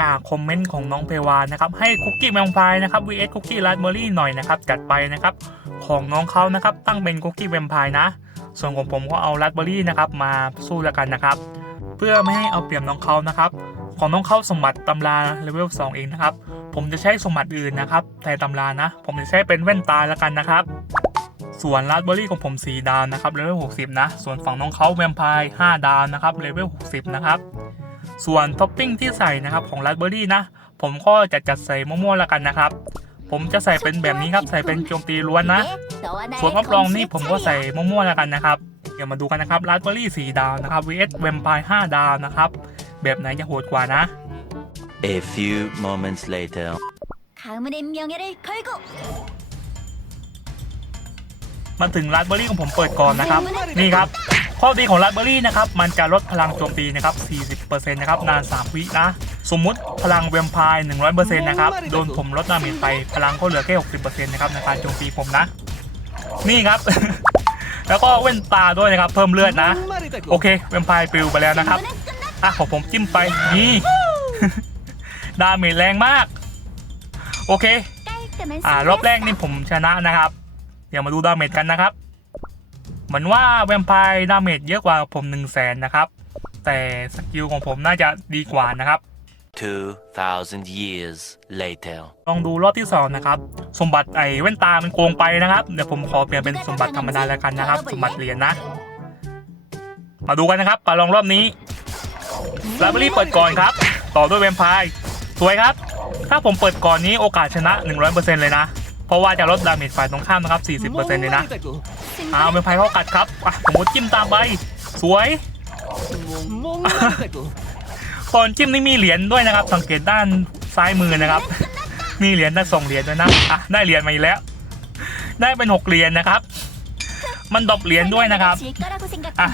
จากคอมเมนต์ของน้องเพวานะครับให้คุกกี้แมงพายนะครับ vs คุกกี้ราสเบอร์รี่หน่อยนะครับจัดไปนะครับของน้องเขานะครับตั้งเป็นคุกกี้แวมไพร์นะ ส่วนของผมก็เอาราสเบอร์รี่นะครับมาสู้แล้วกันนะครับ เพื่อไม่ให้เอาเปรียบน้องเขานะครับ ของน้องเขาสมบัติตำราเลเวล2เองนะครับผมจะใช้สมบัติอื่นนะครับแทนตำรานะ ผมจะใช้เป็นแว่นตาแล้วกันนะครับส่วนราสเบอร์รี่ของผม 4 ดาวนะครับเลเวล60 นะ ส่วนฝั่งน้องเขาแวมไพร์5ดาวนะครับเลเวล60 นะครับ ส่วนท็อปปิ้งที่ใส่นะครับของราสเบอร์รี่นะ ผมก็จะจัดใส่มั่วๆแล้วกันนะครับ ผมจะใส่เป็นแบบนี้ครับ ใส่เป็นโจมตีล้วนนะ ส่วนรับรองนี่ผมก็ใส่มั่วๆแล้วกันนะครับ เดี๋ยวมาดูกันนะครับราสเบอร์รี่4ดาวนะครับ vs แวมไพร์5ดาวนะครับ แบบไหนจะโหดกว่านะ A few moments later. 가문의 명예를 걸고 มันถึงราสเบอร์รี่ของผมเปิดก่อนนะครับ นี่ครับ ข้อดีของราสเบอร์รี่นะครับ มันจะลดพลังโจมตีนะครับ 40%นะครับ นาน 3 วินะ สมมุติพลังเวมพาย100%นะครับ โดนผมลดดาเมจไป พลังก็เหลือแค่ 60%นะครับในการโจมตีผมนะ นี่ครับ แล้วก็เว้นตาด้วยนะครับ เพิ่มเลือดนะ โอเค เวมพายปิวไปแล้วนะครับ อะของผมจิ้มไป นี่ ดาเมจแรงมาก โอเค อ่ารอบแรกนี่ผมชนะนะครับ ดี๋ยวมาดูดาเมจกันนะครับ เหมือนว่าแวมไพร์ดาเมจเยอะกว่าผม1 0 0 0 0แสนนะครับ แต่สกิลของผมน่าจะดีกว่านะครับ 2,000 years later. ลองดูรอบที่2นะครับ สมบัติไอ้แว่นตามันโกงไปนะครับ เดี๋ยวผมขอเปลี่ยนเป็นสมบัติธรรมดาแล้วกันนะครับ สมบัติเหรียญนะ มาดูกันนะครับปาลองรอบนี้ลาเบอรี่เปิดก่อนครับ ต่อด้วยแวมไพร์สวยครับ ถ้าผมเปิดก่อนนี้โอกาสชนะ 100%เลยนะ เพราะว่าจะลดดาเมจฝ่ายตรงข้ามนะครับ 40%เลยนะเอาเวเมลไยเขากัดครับสมมติจิ้มตามไป สวยตอนจิ้มนี่มีเหรียญด้วยนะครับ สังเกตด้านซ้ายมือนะครับ มีเหรียญได้ส่งเหรียญด้วยนะอะได้เหรียญมาอีกแล้ว ได้เป็นหกเหรียญนะครับ มันดบเหรียญด้วยนะครับอะ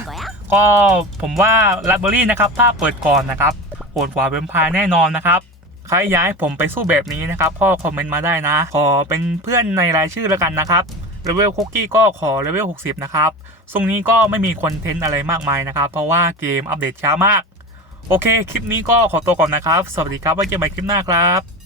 ก็ผมว่าลับเบอรี่นะครับ ถ้าเปิดก่อนนะครับโหดกว่าเวมพายแน่นอนนะครับ ใครอยากให้ผมไปสู้แบบนี้นะครับก็คอมเมนต์มาได้นะ ขอเป็นเพื่อนในรายชื่อแล้วกันนะครับเลเวลคุกกี้ก็ขอเลเวล60 นะครับทรงนี้ก็ไม่มีคอนเทนต์อะไรมากมายนะครับ เพราะว่าเกมอัปเดตช้ามาก โอเค คลิปนี้ก็ขอตัวก่อนนะครับ สวัสดีครับ ไว้เจอกันใหม่คลิปหน้าครับ